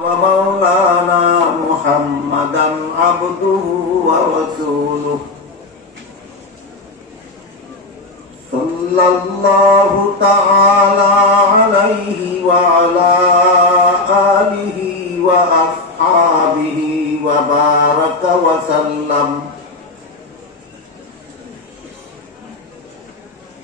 ومولانا محمدا عبده ورسوله صلى الله تعالى عليه وعلى آله وأصحابه وبارك وسلم.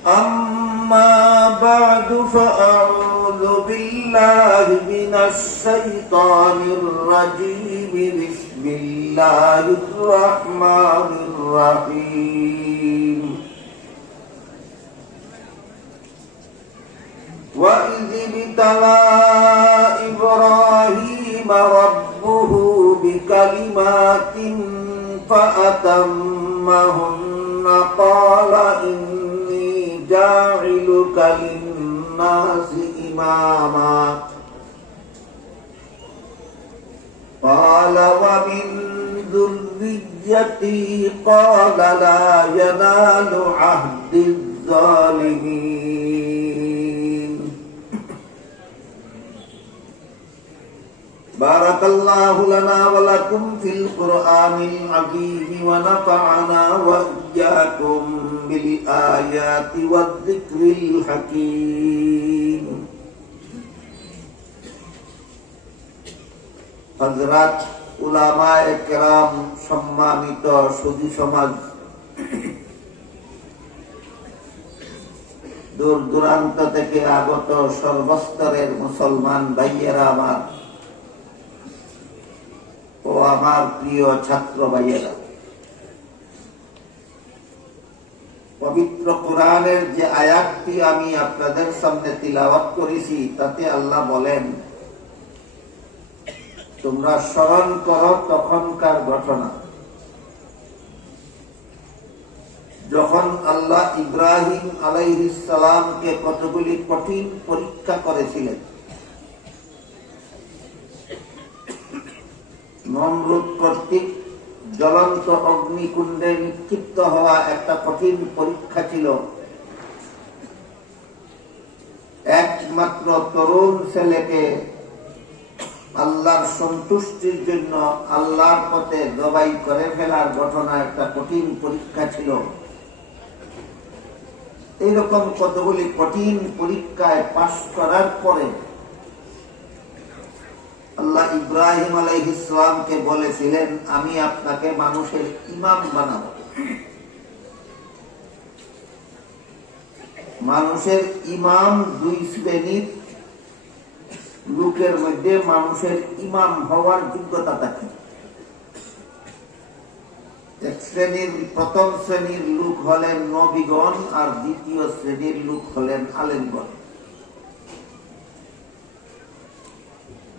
أما بعد فأعوذ بالله من الشيطان الرجيم. بسم الله الرحمن الرحيم. وإذ ابتلى إبراهيم ربه بكلمات فأتمهن قال إني جاعلك للناس إماما قال ومن ذريتي قال لا ينال عهد الظالمين. بارك الله لنا ولكم في القرآن العظيم ونفعنا وإياكم بالآيات والذكر الحكيم. হযরত উলামায়ে কেরাম, সম্মানিত সুধী সমাজ, দূর দূরান্ত থেকে আগত সর্বস্তরের মুসলমান ভাইয়েরা আমার ও আমার প্রিয় ছাত্র ভাইয়েরা, পবিত্র কোরআনের যে আয়াতটি আমি আপনাদের সামনে তিলাওয়াত করেছি তাতে আল্লাহ বলেন, তোমরা স্মরণ করো তখনকার ঘটনা যখন আল্লাহ ইব্রাহিম আলাইহিস সালামকে কতগুলি কঠিন পরীক্ষা করেছিলেন। নমরুদ কর্তৃক জ্বলন্ত অগ্নিকুণ্ডে নিক্ষিপ্ত হওয়া একটা কঠিন পরীক্ষা ছিল। একমাত্র তরুণ ছেলেকে আল্লাহর সন্তুষ্টির জন্য আল্লাহর পথে জবাই করে ফেলার ঘটনা একটা কঠিন পরীক্ষা ছিল। এইরকম কতগুলি কঠিন পরীক্ষায় পাশ করার পরে আল্লাহ ইব্রাহিম আলাইহিস সালামকে বলেছিলেন, আমি আপনাকে মানুষের ইমাম বানাবো। মানুষের ইমাম দুই শ্রেণীর লোকের মধ্যে মানুষের ইমাম হওয়ার যোগ্যতা থাকে। এক শ্রেণীর, প্রথম শ্রেণীর লোক হলেন নবীগণ, আর দ্বিতীয় শ্রেণীর লোক হলেন আলেমগণ।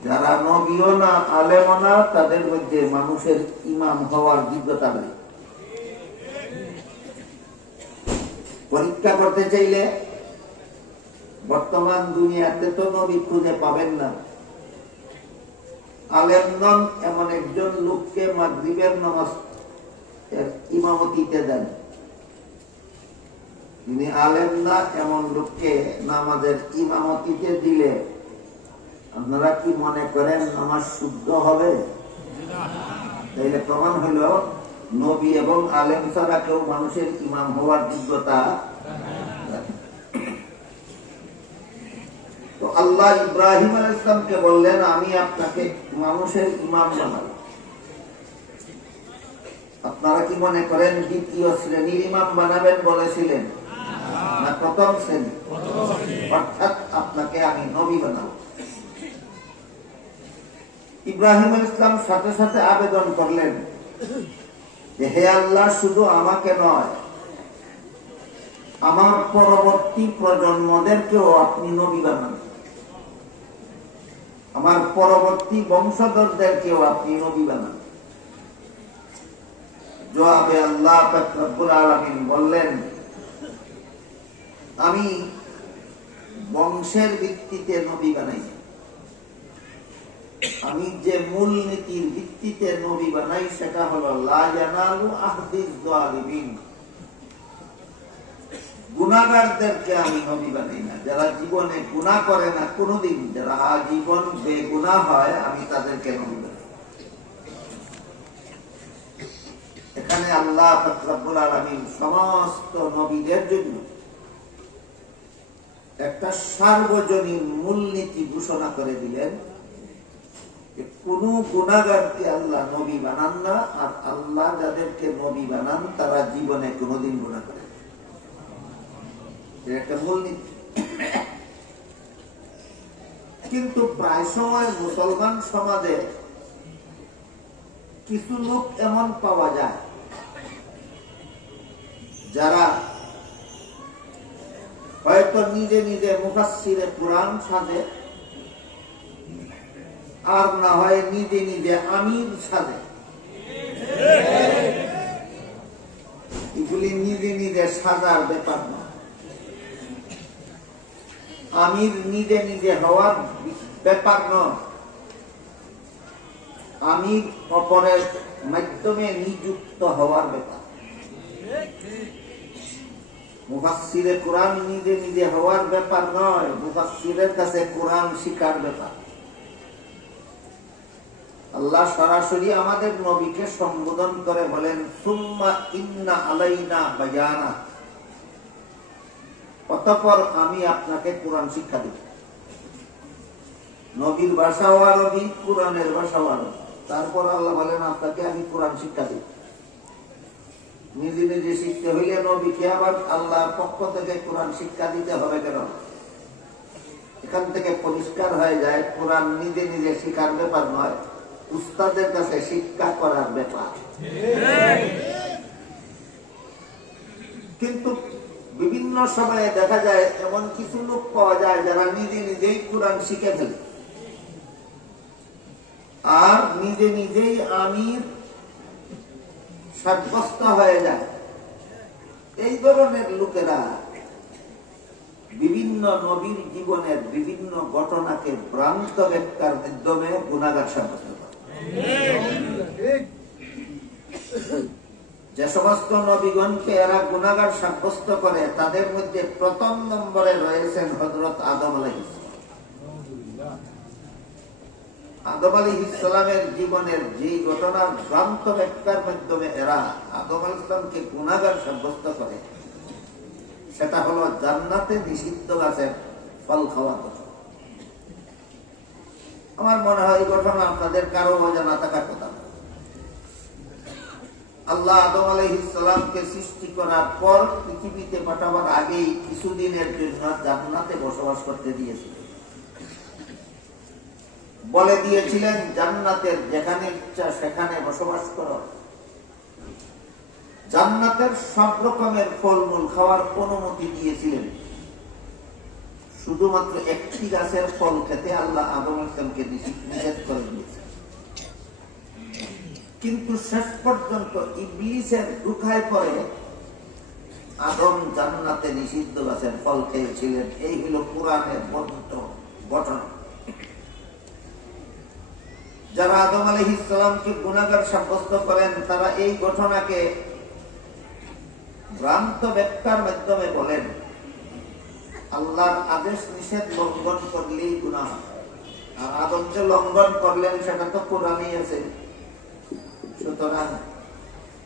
যারা নবীও না আলেমও না তাদের মধ্যে মানুষের ইমাম হওয়ার যোগ্যতা নেই। পরীক্ষা করতে চাইলে বর্তমান দুনিয়াতে তো নবী খুঁজে পাবেন না। আলেম নন এমন একজন লোককে মাগরিবের নামাজ ইমামতিতে দেন। তিনি আলেম না এমন লোককে নামাজের ইমামতিতে দিলে আপনারা কি মনে করেন নামাজ শুদ্ধ হবে? তাইলে প্রমাণ হইল নবী এবং আলেম ছাড়া কেউ মানুষের ইমাম হওয়ার যোগ্যতা। তো আল্লাহ ইব্রাহিম আলাইহিস সালামকে বললেন, আমি আপনাকে মানুষের ইমাম বানাবো। আপনারা কি মনে করেন দ্বিতীয় শ্রেণীর ইমাম বানাবেন বলেছিলেন না প্রথম শ্রেণী? অর্থাৎ আপনাকে আমি নবী বানাবো। ইব্রাহিম আলাইহিস সালাম সাথে সাথে আবেদন করলেন যে, হে আল্লাহ, শুধু আমাকে নয়, আমার পরবর্তী প্রজন্মদেরকেও আপনি নবী বানান। আমার পরবর্তী বংশধরদেরকেও আপনি নবী বানান। জবাবে আল্লাহ পাক রব্বুল আলামিন বললেন, আমি বংশের ভিত্তিতে নবী বানাই। আমি যে মূল নীতির ভিত্তিতে নবী বানাই সেটা হলো লা ইয়ানালু আহদিজ যালিমিন। গুনাহগারদেরকে আমি নবী বানাই না। যারা জীবনে গুনাহ করে না কোনোদিন, যারা আজীবন বেগুনাহ হয়, আমি তাদেরকে নবী বানাই। এখানে আল্লাহ পাক রব্বুল আলামিন সমস্ত নবীদের জন্য একটা সার্বজনীন মূলনীতি ঘোষণা করে দিলেন, কোন গুনাহগারকে আল্লাহ নবী বানান না, আর আল্লাহ যাদেরকে নবী বানান তারা জীবনে কোনোদিন গুনাহ করে না। একটা মূলনীতি। কিন্তু প্রায় সময় মুসলমান সমাজে কিছু লোক এমন পাওয়া যায় যারা হয়তো নিজে নিজে মুফাসসিরে কুরআন সাজে, আর না হয় নিজে নিজে আমির সাজে। এগুলি নিজে নিজে সাজার ব্যাপার না। আমির নিজে নিজে হওয়ার ব্যাপার নয়। আমির অপরের মাধ্যমে নিযুক্ত হওয়ার ব্যাপার। মুফাসসিরে কুরআন নিজে নিজে হওয়ার ব্যাপার নয়, মুফাসসিরের কাছে কুরআন শিখার ব্যাপার। আল্লাহ সরাসরি আমাদের নবীকে সম্বোধন করে বলেন, সুম্মা ইন্না আলাইনা বায়ানা, অতঃপর আমি আপনাকে কুরআন শিক্ষা দেব। নবীর ভাষাও আরবি, কুরআনের ভাষাও আরবি। তারপর আল্লাহ বলেন, আপনাকে আমি কুরআন শিক্ষা দেব। নিজে নিজে শিখতে হইলে নবীকে আবার আল্লাহর পক্ষ থেকে কোরআন শিক্ষা দিতে হবে কেন? এখান থেকে পরিষ্কার হয়ে যায় কোরআন নিজে নিজে শিখার ব্যাপার নয়, উস্তাদের কাছে শিক্ষা করার ব্যাপার। কিন্তু বিভিন্ন সময়ে দেখা যায় এমন কিছু লোক পাওয়া যায় যারা নিজে নিজেই কোরআন শিখে ফেলে, আর নিজে নিজেই আমির সাব্যস্ত হয়ে যায়। এই ধরনের লোকেরা বিভিন্ন নবীর জীবনের বিভিন্ন ঘটনাকে ভ্রান্ত ব্যাখ্যার মাধ্যমে গুনাহগার সাব্যস্ত করে। যে সমস্ত নবীগণকে এরা গুনাহগার সাব্যস্ত করে, তাদের মধ্যে প্রথম নম্বরে রয়েছেন হযরত আদম আলাইহিস সালাম। আদম আলাইহিস সালামের জীবনের যে ঘটনার ভ্রান্ত ব্যাখ্যার মাধ্যমে এরা আদম আলাইহিস সালামকে গুনাহগার সাব্যস্ত করে, সেটা হলো জান্নাতে নিষিদ্ধ গাছের ফল খাওয়ার কথা। আমার মনে হয় এই ঘটনা আপনাদের কারো অজানা থাকার কথা। আল্লাহ আদম আলাইহিস সালামকে সৃষ্টি করার পর পৃথিবীতে পাঠাবার আগেই কিছুদিনের জন্য জান্নাতে বসবাস করতে দিয়েছিলেন। বলে দিয়েছিলেন, জান্নাতের যেখানে ইচ্ছা সেখানে বসবাস করো। জান্নাতের সব রকমের ফলমূল খাওয়ার অনুমতি দিয়েছিলেন, শুধুমাত্র একটি গাছের ফল খেতে আল্লাহ আদম আলাইহিস সালামকে নিষেধ করে দিয়েছেন। কিন্তু শেষ পর্যন্ত ইবলিসের ধোঁকায় পড়ে আদম জান্নাতে নিষিদ্ধ গাছের ফল খেয়েছিলেন। এই হলো কোরআনের বর্ণিত ঘটনা। যারা আদম আলাইহিস সালামকে গুনাহগার সাব্যস্ত করেন, তারা এই ঘটনাকে ভ্রান্ত ব্যাখ্যার মাধ্যমে বলেন আল্লাহর আদেশ নিষেধ লঙ্ঘন করলেই গুনাহ। আর আদম যে লঙ্ঘন করলেন সেটা তো কোরআনেই আছে, সুতরাং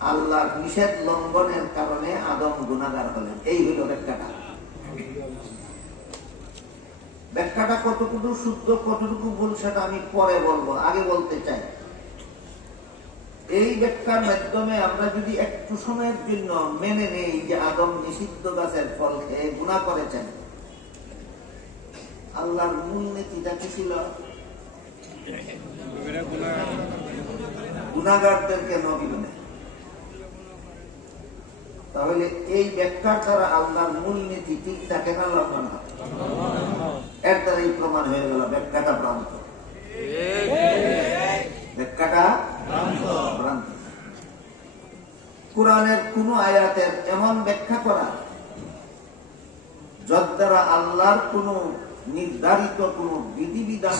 আল্লাহর নিষেধ লঙ্ঘনের কারণে আদম গুনাহগার হলেন। এই হইল ব্যাখ্যাটা। ব্যাখ্যাটা কতটুকু শুদ্ধ কতটুকু ভুল সেটা আমি পরে বলবো, আগে বলতে চাই এই ব্যাখ্যার মাধ্যমে আমরা যদি একটু সময়ের জন্য মেনে নেই যে আদম নিষিদ্ধ গাছের ফল খেয়ে গুনাহ করেছেন, আল্লাহর মূল নীতিটা কি ছিল? গুনাহগারদেরকে নবী বানায়। তাহলে এই ব্যাখ্যার দ্বারা আল্লাহর মূল নীতি ঠিক থাকে না লঙ্ঘন হয়? এর দ্বারাই প্রমাণ হয়ে গেল ব্যাখ্যাটা ভ্রান্ত। ব্যাখ্যাটা ভ্রান্ত। কোরআনের কোন আয়াতের এমন ব্যাখ্যা করা যার দ্বারা আল্লাহর কোন নির্ধারিত কোন বিধিবিধান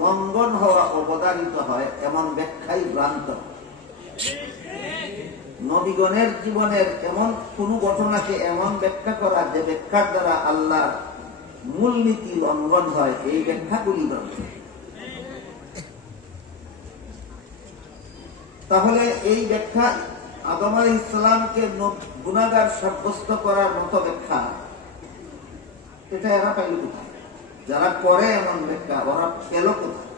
লঙ্ঘন হওয়া অবধারিত হয়, এমন ব্যাখ্যাই ভ্রান্ত। নবীগণের জীবনের এমন কোন ঘটনাকে এমন ব্যাখ্যা করা যে ব্যাখ্যার দ্বারা আল্লাহর মূলনীতি লঙ্ঘন হয়, এই ব্যাখ্যাগুলি গ্রন্থ। তাহলে এই ব্যাখ্যা আদম আলাইহিস সালামকে গুনাহগার সাব্যস্ত করার মতো ব্যাখ্যা, এটা এরা পাইল কোথায়? যারা করে এমন ব্যাখ্যা ওরা পেল কোথায়?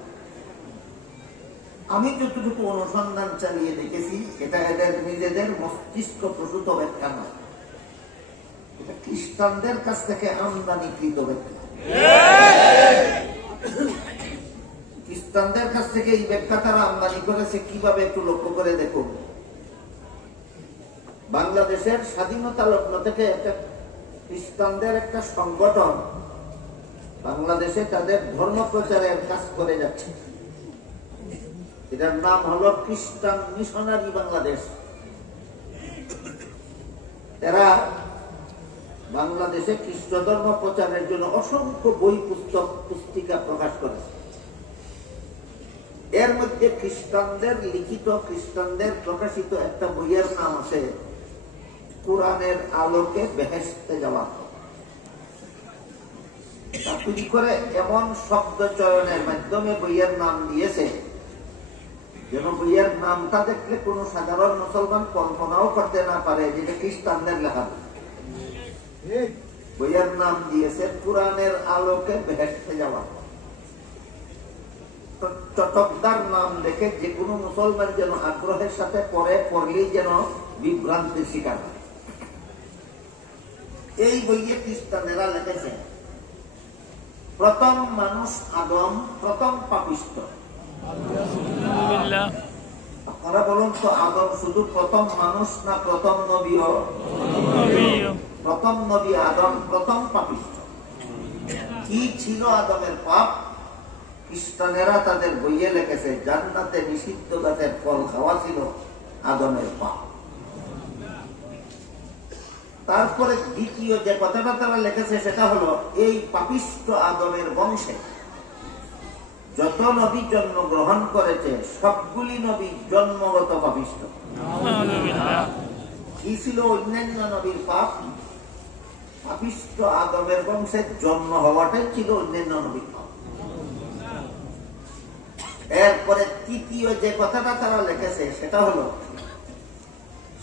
আমি যতটুকু অনুসন্ধান চালিয়ে দেখেছি, এটা এদের নিজেদের মস্তিষ্ক প্রসূত ব্যাখ্যা নয়, এটা খ্রিস্টানদের কাছ থেকে আমদানিকৃত ব্যাখ্যা। খ্রিস্টানদের কাছ থেকে এই ব্যাখ্যা তারা আমদানি করেছে কিভাবে একটু লক্ষ্য করে দেখুন। বাংলাদেশের স্বাধীনতা লগ্ন থেকে একটা খ্রিস্টানদের একটা সংগঠন বাংলাদেশে তাদের ধর্ম প্রচারের কাজ করে যাচ্ছে। এটার নাম হলো খ্রিস্টান মিশনারি বাংলাদেশ। এরা বাংলাদেশে খ্রিস্ট ধর্ম প্রচারের জন্য অসংখ্য বই পুস্তক পুস্তিকা প্রকাশ করেছে। এর মধ্যে খ্রিস্টানদের লিখিত, খ্রিস্টানদের প্রকাশিত একটা বইয়ের নাম আছে কোরআনের আলোকে বেহেশতে যাওয়া। তৈরি করে এমন শব্দ চয়নের মাধ্যমে বইয়ের নাম দিয়েছে যেন বইয়ের নামটা দেখলে কোন সাধারণ মুসলমান কল্পনাও করতে না পারে যেটা খ্রিস্টানদের লেখা। বইয়ের নাম দিয়েছে কোরআনের আলোকে বেহেশতে যাওয়া। চটকদার নাম দেখে যে কোনো মুসলমান যেন আগ্রহের সাথে পড়লেই যেন বিভ্রান্তির শিকার হয়। এই বইয়ে খ্রিস্টানেরা লিখেছে প্রথম মানুষ আদম, প্রথম পাপিষ্ঠ। আপনারা বলুন তো, আদম শুধু প্রথম মানুষ না প্রথম নবীও? প্রথম নবী আদম, প্রথম পাপিষ্ঠ। কি ছিল আদমের পাপ? খ্রিস্টানেরা তাদের বইয়ে লিখেছে জান্নাতে নিষিদ্ধ গাছের ফল খাওয়া ছিল আদমের পাপ। তারপরে দ্বিতীয় যে কথাটা তারা লিখেছে সেটা হলো এই পাপিষ্ঠ আদমের বংশে যত নবী জন্মগ্রহণ করেছে সবগুলি নবী জন্মগত পাপিষ্ঠ। কি ছিল অন্যান্য নবীর পাপ? পাপিষ্ঠ আদমের বংশে জন্ম হওয়াটাই ছিল অন্যান্য নবীর পাপ। এরপরে তৃতীয় যে কথাটা তারা লিখেছে সেটা হলো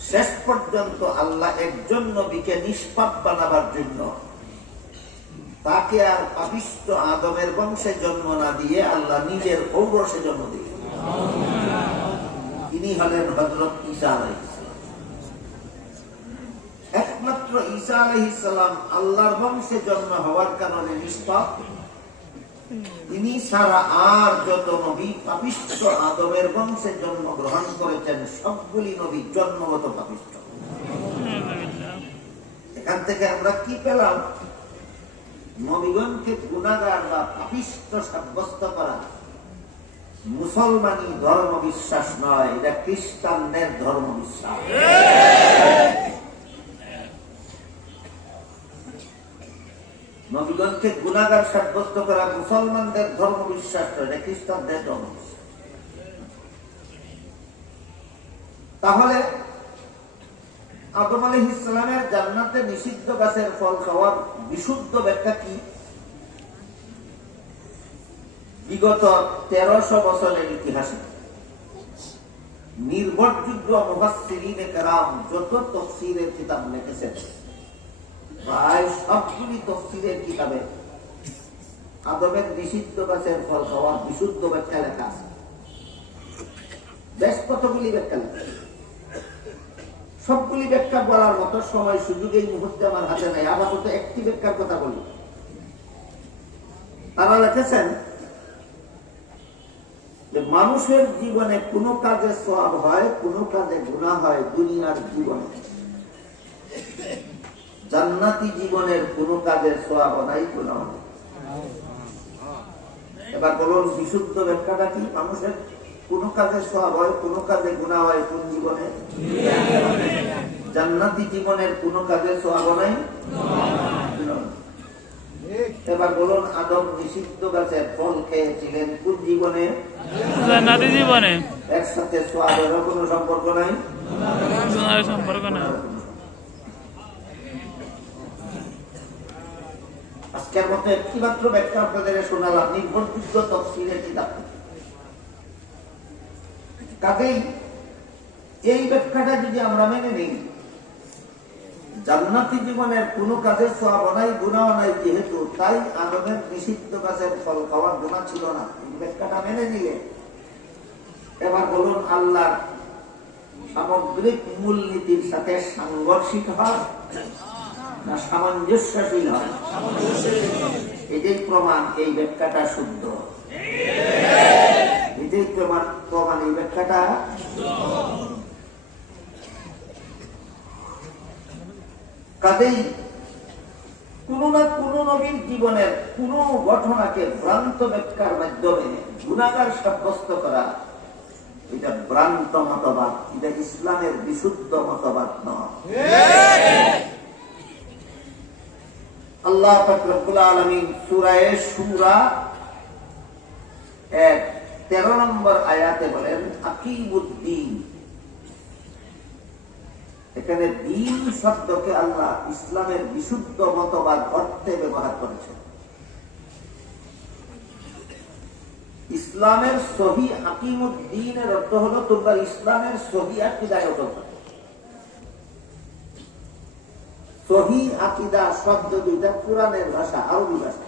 শেষ পর্যন্ত আল্লাহ একজন নবীকে নিষ্পাপ বানাবার জন্য তাকে আর পাপিষ্ঠ আদমের বংশে জন্ম না দিয়ে আল্লাহ নিজের ঔরসে জন্ম দিলেন। তিনি হলেন হযরত ঈসা আলাইহিস সালাম। একমাত্র ঈসা আলাইহিস সালাম আল্লাহর বংশে জন্ম হওয়ার কারণে নিষ্পাপ। তিনি ছাড়া আর যত নবী পাপিষ্ঠ আদমের বংশে জন্মগ্রহণ করেছেন সবগুলি নবী জন্মগত পাপিষ্ঠ। এখান থেকে আমরা কি পেলাম? নবীগণকে গুনাহগার বা পাপিষ্ঠ সাব্যস্ত করা মুসলমানি ধর্ম বিশ্বাস নয়, এটা খ্রিস্টানদের ধর্ম বিশ্বাস। নবীগণকে গুনাহগার সাব্যস্ত করা মুসলমানদের ধর্ম বিশ্বাস নয়, এটা খ্রিস্টানদের ধর্ম বিশ্বাস। তাহলে আদম আলাইহিস সালামের জান্নাতে নিষিদ্ধ গাছের ফল খাওয়ার বিশুদ্ধ ব্যাখ্যা কি? বিগত 1300 বছরের ইতিহাসে নির্ভরযোগ্য মুফাসসিরিনে কেরাম যত তাফসীরের কিতাব লিখেছেন প্রায় সবগুলি তাফসীরের কিতাবে আদমের নিষিদ্ধ গাছের ফল খাওয়ার বিশুদ্ধ ব্যাখ্যা লেখা আছে। বেশ কতগুলি ব্যাখ্যা লেখা, সবগুলি ব্যাখ্যা বলার মতো সময় সুযোগ এই মুহূর্তে আমার হাতে নাই। আপাতত একটি ব্যাখ্যার কথা বলি। তারা লিখেছেন যে মানুষের জীবনে কোন কাজে সওয়াব হয়, কোন কাজে গুনাহ হয় দুনিয়ার জীবনে। জান্নাতি জীবনের কোন কাজের সওয়াব নাই, গুনাহ নাই। এবার বলুন বিশুদ্ধ ব্যাখ্যাটা কি? মানুষের কোন কাজে সওয়াব হয়, কোন কাজে গুনাহ হয় কোন জীবনে? জান্নাতি জীবনের কোন কাজে সওয়াব নাই। এবার বলুন আদম নিষিদ্ধ গাছের ফল খেয়েছিলেন কোন জীবনে? জান্নাতি জীবনে। এর সাথে সওয়াবের কোনো সম্পর্ক নাই। আজকের মতো একটিমাত্র ব্যাখ্যা আপনাদের শোনালাম নির্ভরযোগ্য তফসিলের কিতাব। কাজেই এই ব্যাখ্যাটা যদি আমরা মেনে নিই, জান্নাতি জীবনের কোনো কাজের সওয়াব নাই, গুনাহ নাই, যেহেতু তাই আদমের নিষিদ্ধ কাজের ফল খাওয়ার গুনাহ ছিল না। এই ব্যাখ্যাটা মেনে নিলে এবার বলুন, আল্লাহর সামগ্রিক মূলনীতির সাথে সাংঘর্ষিক হয় না সামঞ্জস্যশীল হয়? এটাই প্রমাণ এই ব্যাখ্যাটা শুদ্ধ। এটাই প্রমাণ এই ব্যাখ্যাটা। কাজেই কোন না কোন নবীর জীবনের কোন ঘটনাকে ভ্রান্ত ব্যাখ্যার মাধ্যমে গুনাহগার সাব্যস্ত করা, এটা ভ্রান্ত মতবাদ, এটা ইসলামের বিশুদ্ধ মতবাদ নয়। আল্লাহ পাক রব্বুল আলামিন সূরা শুরা 13 নম্বর আয়াতে বলেন, আকিমুদ্দিন। এখানে দ্বীন শব্দকে আল্লাহ ইসলামের বিশুদ্ধ মতবাদ অর্থে ব্যবহার করেছেন। ইসলামের সহি আকিমুদ্দিনের অর্থ হলো তোমরা ইসলামের সহি আকীদায় অটল থাকো। সহি আকীদা শব্দ দুইটা কুরআনের ভাষা, আরবি ভাষা।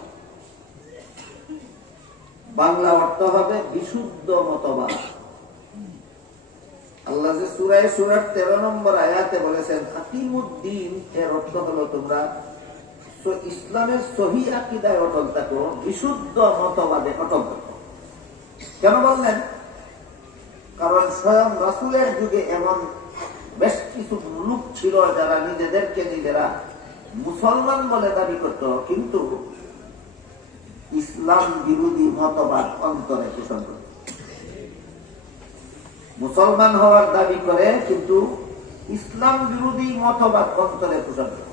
বাংলা অর্থ হবে বিশুদ্ধ মতবাদ। আল্লাহ যে সূরা 13 নম্বর আয়াতে বলেছেন আকিমুদ্দিন, এর অর্থ হলো তোমরা ইসলামের সহি আকীদায় অটল থাকো, বিশুদ্ধ মতবাদে অটল থাকো। কেন বললেন? কারণ স্বয়ং রাসূলের যুগে এমন বেশ কিছু লোক ছিল যারা নিজেদেরকে নিজেরা মুসলমান বলে দাবি করত, কিন্তু ইসলাম বিরোধী মতবাদ অন্তরে পোষণ করত। মুসলমান হওয়ার দাবি করে, কিন্তু ইসলাম বিরোধী মতবাদ অন্তরে পোষণ করে।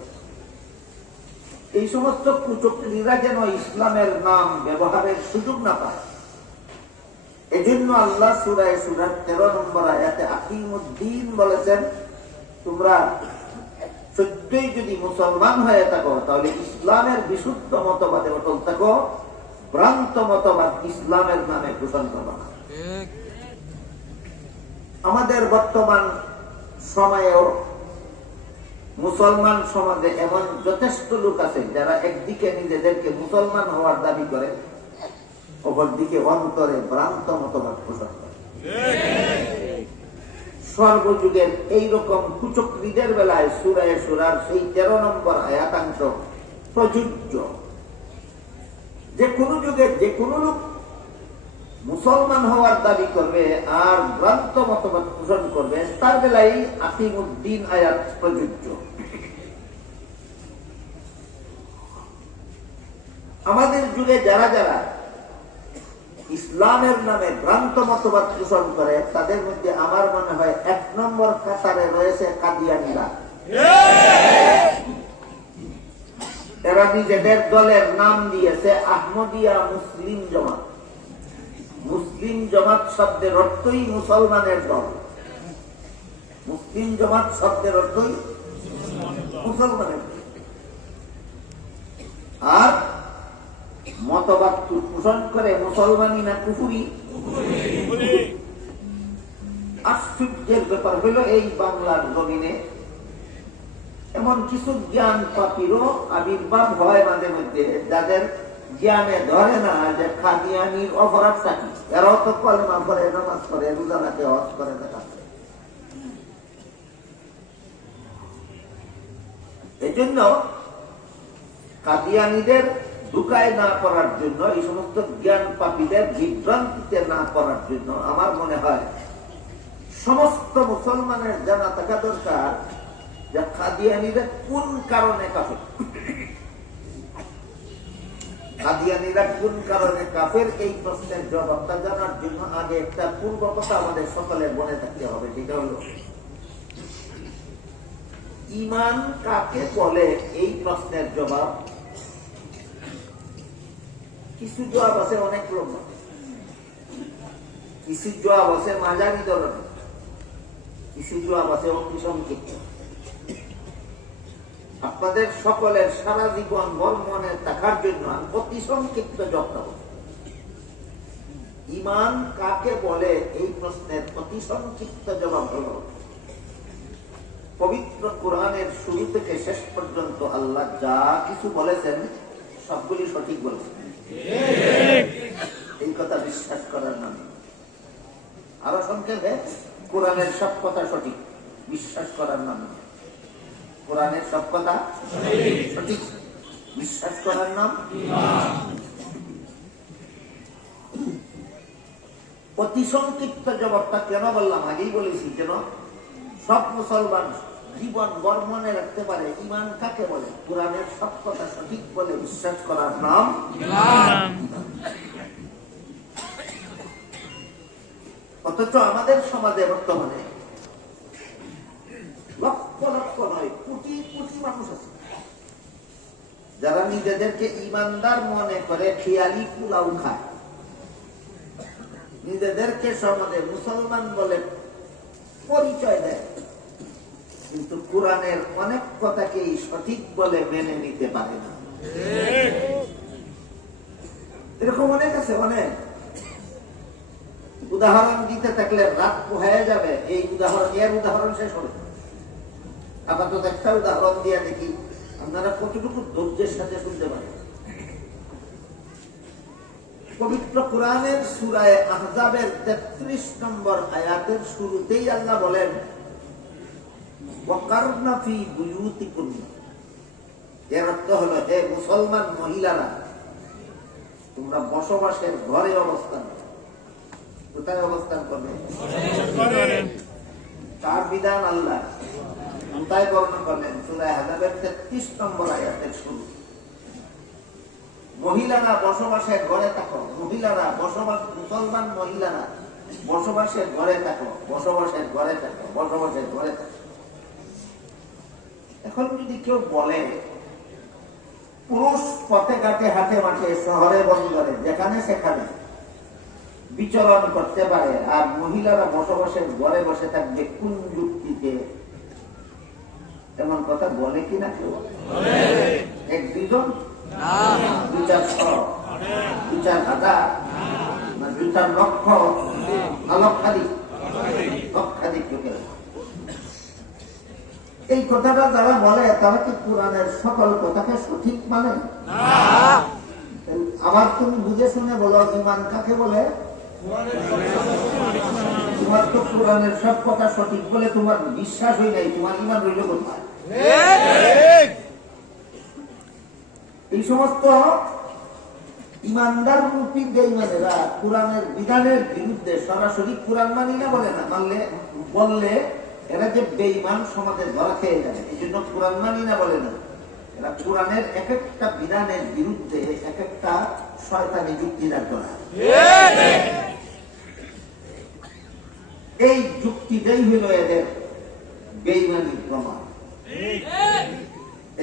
এই সমস্ত কুচক্রীরা যেন ইসলামের নাম ব্যবহারের সুযোগ না পায়, এজন্য আল্লাহ সূরা 13 নম্বর আয়াতে আকিমুদ্দিন বলেছেন, তোমরা সত্যই যদি মুসলমান হয়ে থাকো তাহলে ইসলামের বিশুদ্ধ মতবাদে অটল থাকো, ভ্রান্ত মতবাদ ইসলামের নামে পোষণ করবা না। আমাদের বর্তমান সময়েও মুসলমান সমাজে এমন যথেষ্ট লোক আছে যারা একদিকে নিজেদেরকে মুসলমান হওয়ার দাবি করে, অপরদিকে অন্তরে ভ্রান্ত মতবাদ পোষণ করে। সর্বযুগের এইরকম কুচক্রীদের বেলায় সূরা শুরার সেই 13 নম্বর আয়াতাংশ প্রযোজ্য। যে কোনো যুগে যে কোনো লোক মুসলমান হওয়ার দাবি করবে আর ভ্রান্ত মতবাদ পোষণ করবে, তার বেলায় আকিমুদ্দিন আয়াত প্রযোজ্য। আমাদের যুগে যারা যারা ইসলামের নামে ভ্রান্ত মতবাদ পোষণ করে, তাদের মধ্যে আমার মনে হয় 1 নম্বর কাতারে রয়েছে কাদিয়ানীরা। এরা নিজেদের দলের নাম দিয়েছে আহমদিয়া মুসলিম জামাত। মুসলিম জামাত শব্দের অর্থই মুসলমানের দল। মুসলিম জামাত শব্দের অর্থই মুসলমানের দল। আর মতবাদ পোষণ করে মুসলমানি না কুফরি? আশ্চর্যের ব্যাপার হইল, এই বাংলার জমিনে এমন কিছু জ্ঞান পাপীরও আবির্ভাব হয় মাঝে মধ্যে, যাদের জ্ঞানে ধরে না যে কাদিয়ানির অপরাধটা কি। এরাও তো কলেমা পড়ে, নামাজ পড়ে, রোজা রাখে, হজ করে, দেখাচ্ছে। এই জন্য কাদিয়ানীদের ধোঁকায় না পড়ার জন্য, এই সমস্ত জ্ঞান পাপীদের বিভ্রান্তিতে না পড়ার জন্য আমার মনে হয় সমস্ত মুসলমানের জানা থাকা দরকার যে কাদিয়ানীরা কোন কারণে কাফের। কাদিয়ানীরা কোন কারণে কাফের, এই প্রশ্নের জবাবটা জানার জন্য আগে একটা পূর্ব কথা আমাদের সকলের মনে থাকতে হবে। সেটা হলো ঈমান কাকে বলে। এই প্রশ্নের জবাব কিছু জবাব আছে অনেক লম্বা, কিছু জবাব আছে মাঝারি ধরনের, কিছু জবাব আছে অতি সংক্ষিপ্ত। আপনাদের সকলের সারা জীবন মনে থাকার জন্য আমি অতি সংক্ষিপ্ত জবাব দেব। ঈমান কাকে বলে এই প্রশ্নের অতি সংক্ষিপ্ত জবাব হল, পবিত্র কোরআনের শুরু থেকে শেষ পর্যন্ত আল্লাহ যা কিছু বলেছেন সবগুলি সঠিক বলেছেন। এই কথা বিশ্বাস করার নামে। আরো সংক্ষেপে, কোরআনের সব কথা সঠিক বিশ্বাস করার নাম। কোরআনের সব কথা সঠিক বিশ্বাস করার নাম। অতি সংক্ষিপ্ত জবাবটা কেন বললাম আগেই বলেছি, কেন সব মুসলমান জীবন মনে রাখতে পারে ঈমান কাকে বলে, কোরআনের সব কথা সঠিক বলে বিশ্বাস করার নাম। অথচ আমাদের সমাজে বর্তমানে লক্ষ লক্ষ নয় কোটি কোটি মানুষ আছে যারা নিজেদেরকে ঈমানদার মনে করে খেয়ালি পোলাও খায়, নিজেদেরকে সমাজে মুসলমান বলে পরিচয় দেয়, কিন্তু কোরআনের অনেক কথাকেই সঠিক বলে মেনে নিতে পারে না। এরকম অনেক আছে, অনেক। উদাহরণ দিতে থাকলে রাত পোহায় যাবে। এই উদাহরণ শেষ হবে। আপাতত একটা উদাহরণ দিয়ে দেখি আপনারা কতটুকু ধৈর্যের সাথে শুনতে পারেন। পবিত্র কোরআনের সূরা আহজাবের 33 নম্বর আয়াতের শুরুতেই আল্লাহ বলেন, ওয়াকারনা ফি বুয়ুতিকুন্না। এর অর্থ হলো, হে মুসলমান মহিলারা, তোমরা বসবাসের ঘরে অবস্থান। কোথায় অবস্থান করবে? তার বিধান আল্লাহ কোথায় বর্ণনা করলেন? সূরা আহজাবের 33 নম্বর আয়াতের শুরু। মহিলারা বসবাসের ঘরে থাকো। মহিলারা মুসলমান মহিলারা বসবাসের ঘরে থাকো, বসবাসের ঘরে থাকো, বসবাসের ঘরে থাকো। এখন যদি কেউ বলে পুরুষ পথে ঘাটে হাটে মাঠে শহরে বন্দরে যেখানে সেখানে বিচরণ করতে পারে, আর মহিলারা বসবাসের ঘরে বসে থাকবে কোন যুক্তিতে? এমন কথা বলে কিনা কেউ? এক দুজন, 2-400, 2-4,000, না 2-4 লক্ষ, লক্ষাধিক লোকের। এই কথাটা যারা বলে তারা কি কোরআনের সকল কথাকে সঠিক মানে? আবার তুমি বুঝে শুনে বলো ঈমান কাকে বলে? তোমার তো কোরআনের সব কথা সঠিক বলে তোমার বিশ্বাস হই নাই, তোমার ঈমান রইল কোথায়? এই সমস্ত ঈমানদার রূপী বেঈমানেরা কোরআনের বিধানের বিরুদ্ধে সরাসরি কোরআন মানি না বলে না, বললে এরা যে বেঈমান সমাজে ধরা খেয়ে যাবে, এই জন্য কোরআন মানি না বলে না। এরা কোরআনের এক একটা বিধানের বিরুদ্ধে এক একটা শয়তানি যুক্তি রাখবে না। এই যুক্তিটাই হলো এদের বেঈমানির প্রমাণ।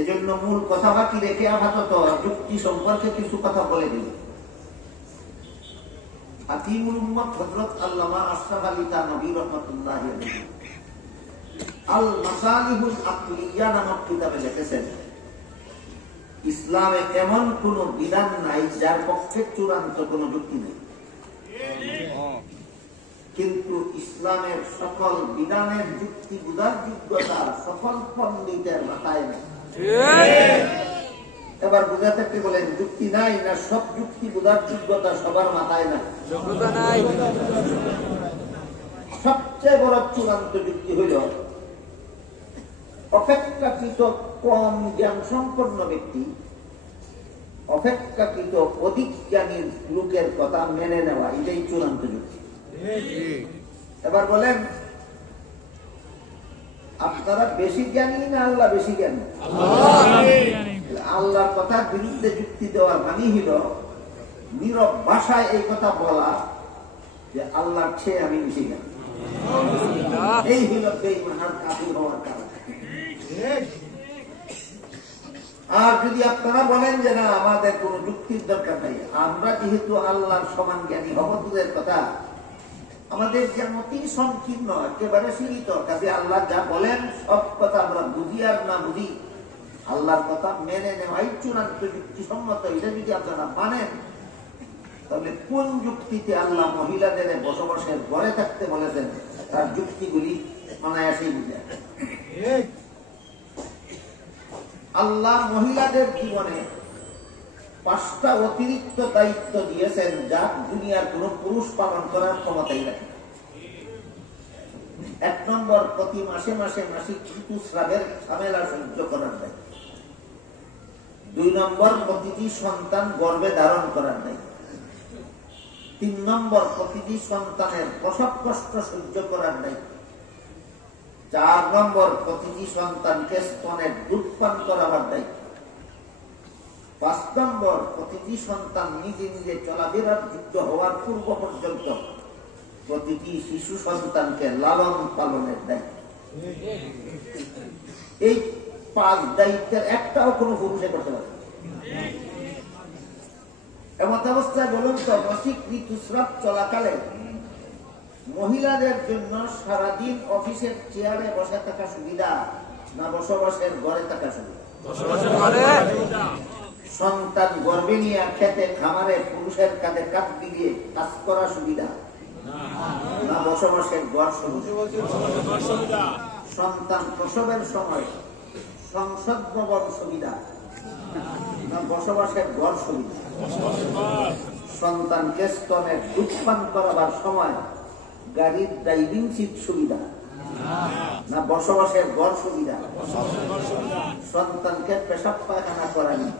এজন্য মূল কথা বাকি রেখে আপাতত যুক্তি সম্পর্কে কিছু কথা বলে দিল। হাকিমুল উম্মত হযরত আল্লামা আশরাফ আলী থানভী রাহমাতুল্লাহি আলাইহি আল মাসালিহুল আকলিয়া নামক কিতাবে লিখেছেন, ইসলামে এমন কোন বিধান নাই যার পক্ষে চূড়ান্ত কোন যুক্তি নেই, কিন্তু ইসলামের সকল বিধানের যুক্তি বুঝার যোগ্যতা সকল পণ্ডিতের মাথায় নেই। এবার বুঝাতে কি বলেন, যুক্তি নাই না সব যুক্তি বুঝার যোগ্যতা সবার মাথায় নাই? সবচেয়ে বড় চূড়ান্ত যুক্তি হইল অপেক্ষাকৃত কম জ্ঞান সম্পন্ন ব্যক্তি অপেক্ষাকৃত অধিক জ্ঞানীর লোকের কথা মেনে নেওয়া, এটাই চূড়ান্ত যুক্তি। এবার বলেন, আপনারা বেশি জ্ঞানী না আল্লাহ বেশি জ্ঞানী? আল্লাহর কথার বিরুদ্ধে যুক্তি দেওয়ার মানে হইল নীরব ভাষায় এই কথা বলা যে আল্লাহর চেয়ে আমি বেশি জ্ঞানী। এই হইল বেঈমান আর কাফির হওয়ার কারণ। আর যদি আপনারা বলেন যে না আমাদের কোন যুক্তির দরকার নাই, আমরা যেহেতু আল্লাহর সমান জ্ঞানী হব, দূরের কথা আমাদের জ্ঞান অতি সংকীর্ণ, একেবারে সীমিত। কাজে আল্লাহ যা বলেন সব কথা আমরা বুঝি আর না বুঝি, আল্লাহর কথা মেনে নেওয়াই চূড়ান্ত যুক্তিসম্মত। এটা যদি আপনারা মানেন, তাহলে কোন যুক্তিতে আল্লাহ মহিলাদের বসবাসের ঘরে থাকতে বলেছেন তার যুক্তিগুলি অনায়াসেই বুঝে। আল্লাহ মহিলাদের জীবনে 5টা অতিরিক্ত দায়িত্ব দিয়েছেন, যা দুনিয়ার কোন পুরুষ পালন করার ক্ষমতাই রাখে। 1 নম্বর, প্রতি মাসে মাসে মাসিক ঋতুস্রাবের ঝামেলা সহ্য করার দায়িত্ব। 2 নম্বর, প্রতিটি সন্তান গর্ভে ধারণ করার দায়িত্ব। 3 নম্বর, প্রতিটি সন্তানের প্রসব কষ্ট সহ্য করার দায়িত্ব। 4 নম্বর, প্রতিটি সন্তানকে স্তনের দুধ পান করাবার দায়িত্ব। 5 নম্বর, প্রতিটি সন্তান নিজে নিজে চলাফেরার যুক্ত হওয়ার পূর্ব পর্যন্ত প্রতিটি শিশু সন্তানকে লালন পালনের দায়িত্ব। এই 5 দায়িত্বের একটাও কোনো পুরুষে করতে পারে। এমত অবস্থায় বলুন তো, মাসিক ঋতুস্রাব চলাকালে মহিলাদের জন্য সারাদিন অফিসের চেয়ারে বসে থাকা সুবিধা না বসবাসের ঘরে থাকা সুবিধা? সন্তান গর্ভে নিয়ে খেতে খামারে পুরুষের কাঁধে কাঁধ দিয়ে কাজ করা সুবিধা না বসবাসের ঘর সুবিধা? সন্তান প্রসবের সময় সংসদ ভবন সুবিধা না বসবাসের ঘর সুবিধা? সন্তানকে স্তনের দুধ পান করাবার সময় গাড়ির ড্রাইভিং সিট সুবিধা না বসবাসের ঘর সুবিধা? সন্তানকে পেশাব পায়খানা করানি,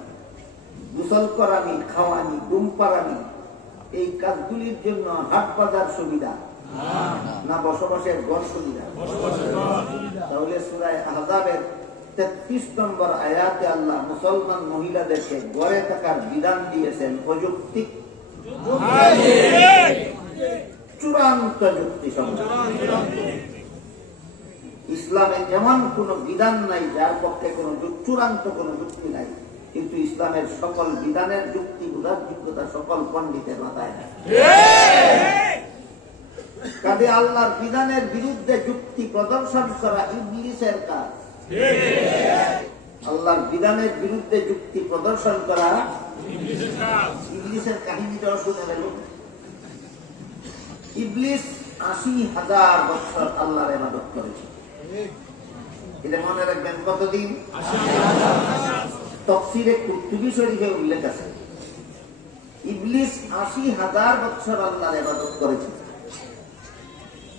গোসল করানি, খাওয়ানি, ঘুম পাড়ানি, এই কাজগুলির জন্য হাট বাজার সুবিধা না বসবাসের ঘর সুবিধা? তাহলে সূরা আহজাবের 33 নম্বর আয়াতে আল্লাহ মুসলমান মহিলাদেরকে ঘরে থাকার বিধান দিয়েছেন অযৌক্তিক, চূড়ান্ত যুক্তিসম্মত। ইসলামে যেমন কোন বিধান নাই যার পক্ষে কোন চূড়ান্ত কোন যুক্তি নাই, কিন্তু ইসলামের সকল বিধানের যুক্তি বোঝার যোগ্যতা সকল পণ্ডিতের মাথায় নাই। কাজে আল্লাহর বিধানের বিরুদ্ধে যুক্তি প্রদর্শন করা ইবলিসের কাজ। আল্লাহর বিধানের বিরুদ্ধে যুক্তি প্রদর্শন করা ইবলিসের কাহিনীটাও শুনে গেল। ইবলিস 80,000 বছর আল্লাহর ইবাদত করেছে। এটা মনে রাখবেন, কতদিন? তাফসীরে কুরতুবী শরীফে উল্লেখ আছে ইবলিস 80,000 বছর আল্লাহর ইবাদত করেছে।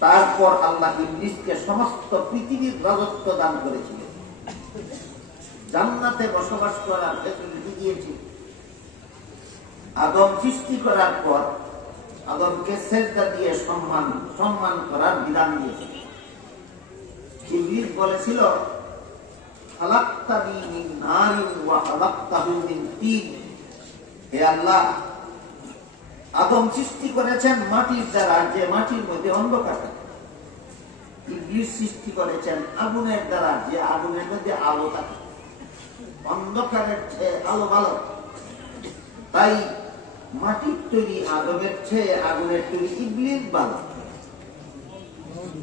তারপর আল্লাহ ইবলিসকে সমস্ত পৃথিবীর রাজত্ব দান করেছিল, জান্নাতে বসবাস করার ফ্যাসিলিটি দিয়েছিল। আদম সৃষ্টি করার পর আদমকে সেজদা দিয়ে সম্মান করার বিধান দিয়েছিল। ইবলিস বলেছিল, খালাকতানি মিন নারিন ওয়া খালাকতাহু মিন তিন। হে আল্লাহ, আদম সৃষ্টি করেছেন মাটির দ্বারা, যে মাটির মধ্যে অন্ধকার থাকে। ইবলিস সৃষ্টি করেছেন আগুনের দ্বারা, যে আগুনের মধ্যে আলো থাকে। অন্ধকারের চেয়ে আলো ভালো, তাই মাটির তৈরি আদমের চেয়ে আগুনের তৈরি ইবলিস ভালো।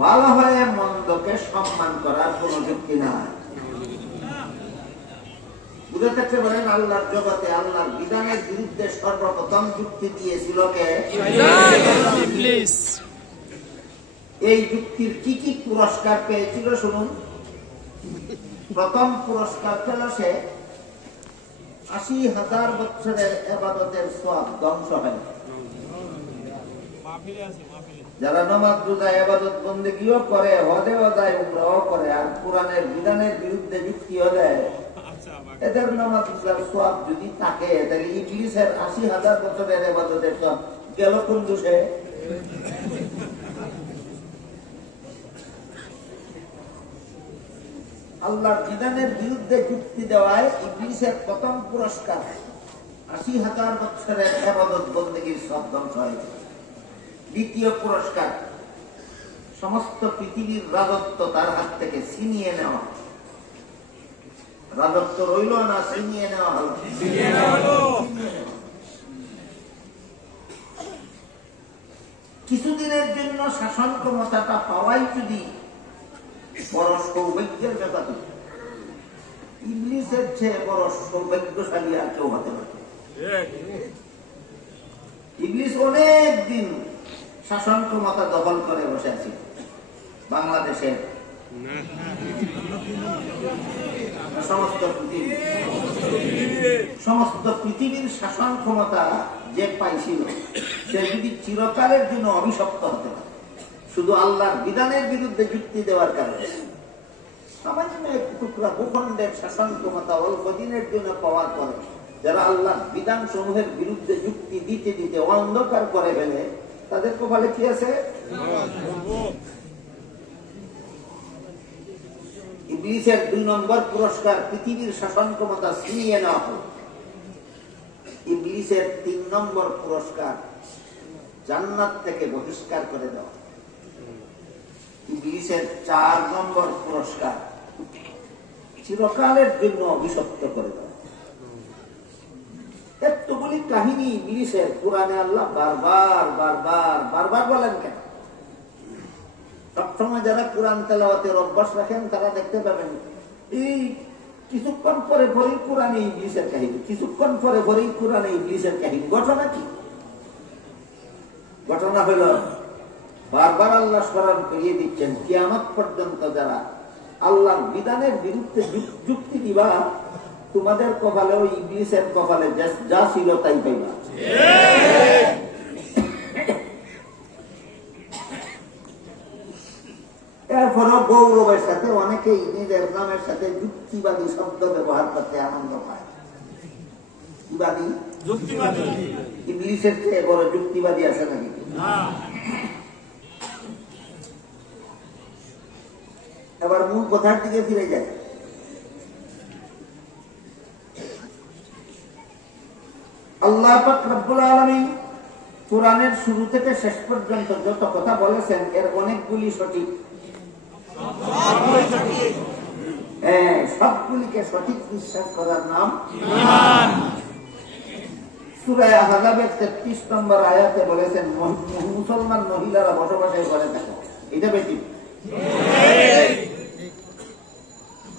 ভালো হয়ে মন্দকে সম্মান করার কোন যুক্তি নাই। বুঝে থাকতে পারেন, আল্লাহর জগতে আল্লাহর বিধানের বিরুদ্ধে সর্বপ্রথম যুক্তি দিয়েছিল কে? ইবলিস। এই যুক্তির কি কি পুরস্কার পেয়েছিল শুনুন। প্রথম পুরস্কার পেল সে 80,000 বছরের ইবাদতের সওয়াব ধ্বংস হয়। যারা নামাজ রোজা ইবাদত বন্দেগীও করে, হজেও যায়, উমরাও করে, আর কোরআনের বিধানের বিরুদ্ধে যুক্তিও দেয়, এদের নামাজ রোজার সওয়াব যদি থাকে, তাহলে ইবলিসের 80,000 বছরের ইবাদতের সওয়াব গেল কোন দোষে? আল্লাহর বিধানের বিরুদ্ধে যুক্তি দেওয়ায় ইবলিসের প্রথম পুরস্কার 80,000 বছরের ইবাদত বন্দেগীর সব ধ্বংস হয়েছে। দ্বিতীয় পুরস্কার, সমস্ত পৃথিবীর রাজত্ব তার হাত থেকে ছিনিয়ে নেওয়া। রাজত্ব রইল না, ছিনিয়ে নেওয়া হল। কিছুদিন চিরদিনের জন্য শাসন ক্ষমতাটা পাওয়াই যদি বড় সৌভাগ্যের ব্যাপার, ইবলিসের চেয়ে বড় সৌভাগ্যশালী আর কেউ হতে পারে। ইবলিস অনেক দিন শাসন ক্ষমতা দখল করে বসে আছে বাংলাদেশের সমস্ত পৃথিবীর শাসন ক্ষমতা যে পাইছিল সে যদি চিরকালের জন্য অভিশপ্ত হতে পারে শুধু আল্লাহর বিধানের বিরুদ্ধে যুক্তি দেওয়ার কারণে, সামান্য এক টুকরা ভূখণ্ডের শাসন ক্ষমতা অল্প দিনের জন্য পাওয়ার পরে যারা আল্লাহর বিধান সমূহের বিরুদ্ধে যুক্তি দিতে দিতে অন্ধকার করে ফেলে, তাদের কপালে কি আছে? ইবলিসের 2 নম্বর পুরস্কার পৃথিবীর শাসন ক্ষমতা ছিনিয়ে নেওয়া হোক। ইবলিসের 3 নম্বর পুরস্কার জান্নাত থেকে বহিষ্কার করে দেওয়া। ইবলিসের 4 নম্বর পুরস্কার চিরকালের জন্য অভিশপ্ত করে দেওয়া। এতগুলি কাহিনী ইবলিসের কোরআনে আল্লাহ বারবার বারবার বারবার বলেন কেন? সবসময় যারা কোরআন তেলাওয়াতের অভ্যাস রাখেন তারা দেখতে পাবেন এই কিছুক্ষণ পরে পরেই কোরআনে ইবলিসের কাহিনী, কিছুক্ষণ পরে পরেই কোরআনে ইবলিসের কাহিনী। ঘটনা কি? ঘটনা হইল বারবার আল্লাহ স্মরণ করিয়ে দিচ্ছেন কিয়ামত পর্যন্ত যারা আল্লাহর বিধানের বিরুদ্ধে যুক্তি দিবা, তোমাদের কপালেও ইবলিসের কপালে যা ছিল তাই পাইবা। এরপরও গৌরবের সাথে অনেকেই নিজের নামের সাথে যুক্তিবাদী শব্দ ব্যবহার করতে আনন্দ পায়। ইবলিসের চেয়ে বড় যুক্তিবাদী আছে নাকি? এবার মূল কথার দিকে ফিরে যায়। আল্লাহ পাক রব্বুল আলামিন কোরআনের শুরু থেকে শেষ পর্যন্ত যত কথা বলেছেন এর অনেকগুলি সঠিক, সবগুলিকে সঠিক বিশ্বাস করার নাম ঈমান। সূরা আহজাবের 33 নম্বর আয়াতে বলেছেন মুসলমান মহিলারা বসবাসের ঘরে থাকে, এটা বেশি।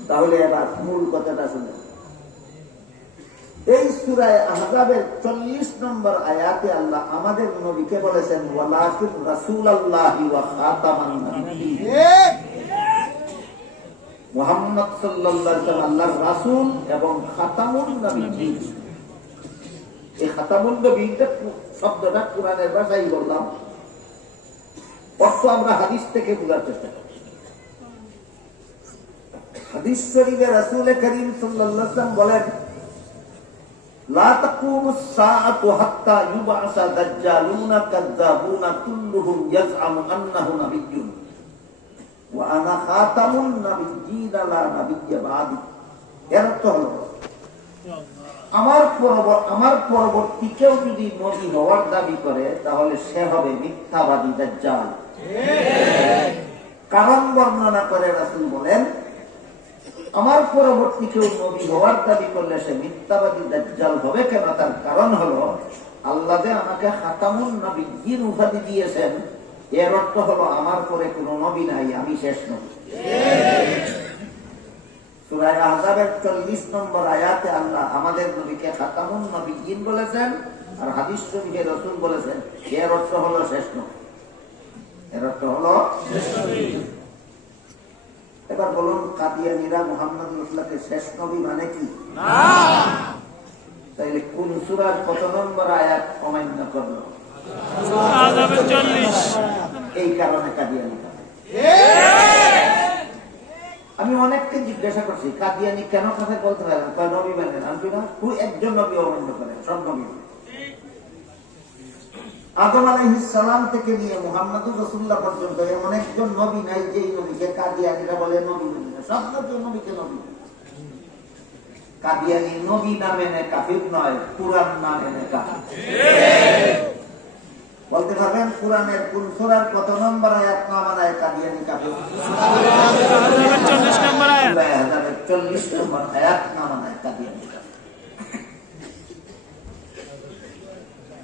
তাহলে এবার মূল কথাটা শুনে, এই সূরা আহজাবের 40 নম্বর আয়াতে আল্লাহ আমাদের নবীকে বলেছেন ওয়ালাকিন রাসূলুল্লাহি ওয়া খাতামান নাবিয়্যিন। মুহাম্মদ সাল্লাল্লাহু আলাইহি ওয়াসাল্লাম আল্লাহর রাসূল এবং খাতামুন নবিয়্যিন। এই খাতামুন নবিয়্যিন শব্দটা কোরআনের ভাষায় বললাম, অর্থ আমরা হাদিস থেকে বোঝার চেষ্টা করি। হাদিস শরীফে রাসূল করিম সাল্লাল্লাহু আলাইহি ওয়াসাল্লাম বলেন লা তাকুমুস সাআতু হাত্তা ইউবআসা দাজ্জালুনা কাযযাবুনা কুল্লুহুম ইয়াজআমু আন্নাহু নাবিয়্যুন ওয়া আনা খাতামুন নাবিয়্যিন লা নাবিয়্যা বা'দি। এর অর্থ হলো আমার পরবর্তী কেউ যদি নবী হওয়ার দাবি করে তাহলে সে হবে মিথ্যাবাদী দাজ্জাল। কারণ বর্ণনা করে রাসূল বলেন আমার পরবর্তী কেউ নবী হওয়ার দাবি করলে সে মিথ্যাবাদী দাজ্জাল হবে। কেন? তার কারণ হলো আল্লাহ যে আমাকে খাতামুন নবিয়্যিন উপাধি দিয়েছেন, এর অর্থ হলো আমার পরে কোনো নবী নাই, আমি শেষ নবী। সূরা আহজাবের 40 নম্বর আয়াতে আল্লাহ আমাদের নবীকে খাতামুন নবিয়্যিন বলেছেন, আর হাদিস শরীফে রাসূল বলেছেন এর অর্থ হলো শেষ নবী। এর অর্থ হলো শেষ নবী। এবার বলুন কাদিয়ানীরা মুহাম্মদ রাসূলকে শেষ নবী মানে কি? না। তাইলে কোন সূরার কত নম্বর আয়াত অমান্য করলো? সূরা আহজাবের 40। এই কারণে কাদিয়ানী। আমি অনেককে জিজ্ঞাসা করছি কাদিয়ানী কেন কথা বলতে পারেন, কয় নবী মানেন। আমি না তুই একজন নবী অমান্য করেন, সব নবী। আদম আলাইহিস সালাম থেকে নিয়ে মুহাম্মদুর রাসূলুল্লাহ পর্যন্ত এমন একজন নবী নাই যেই নবীকে কাদিয়ানীরা বলে নবী না। সব নবীকে নবী। কাদিয়ানী নবী না মেনে কাফির নয়, কুরআন না মেনে কাফির। বলতে পারবেন কোরআনের কোন সূরার কত নম্বর আয়াত না মানায় কাদিয়ানী কাফির? সূরা 40 নম্বর আয়াত। সূরা 40 নম্বর আয়াত না মানায় কাদিয়ানী কাফির।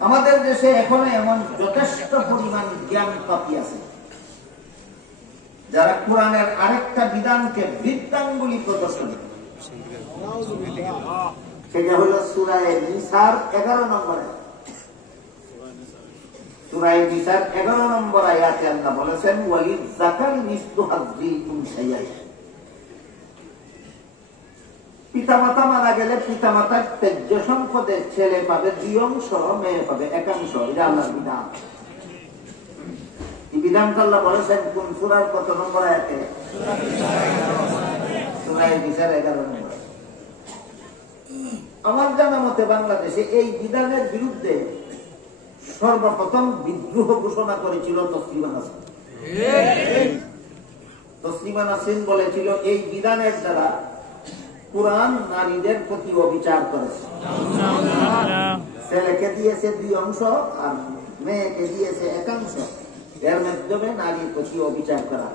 আমাদের দেশে এখনো এমন যথেষ্ট পরিমাণ জ্ঞান পাপি আছে যারা কোরআনের আরেকটা বিধানকে বৃত্তাঙ্গুলি প্রদর্শন করে। সেটা হলো সূরা নিসার 11 নম্বর আয়াত। সূরা নিসার 11 নম্বর আয়াতে আল্লাহ বলেছেন ওয়ালিয যাকারি মিসলু হাজ্জিল উনসায়াইন। পিতামাতা মারা গেলে পিতামাতার ত্যায্য সম্পদের ছেলে পাবে 2 অংশ, মেয়ে পাবে 1 অংশ। এটা আল্লাহর বিধান। এই বিধানটা আল্লাহ বলেছেন কোন সূরার কত নম্বর আয়াতে? সূরা নিসার 11 নম্বর। আমার জানা মতে বাংলাদেশে এই বিধানের বিরুদ্ধে সর্বপ্রথম বিদ্রোহ ঘোষণা করেছিল তসলিমা নাসরিন। তসলিমা নাসরিন বলেছিল এই বিধানের দ্বারা কোরআন নারীদের প্রতি অবিচার করেছে। ছেলেকে দিয়েছে 2 অংশ আর মেয়েকে দিয়েছে 1 অংশ। এর মাধ্যমে নারীর প্রতি অবিচার করা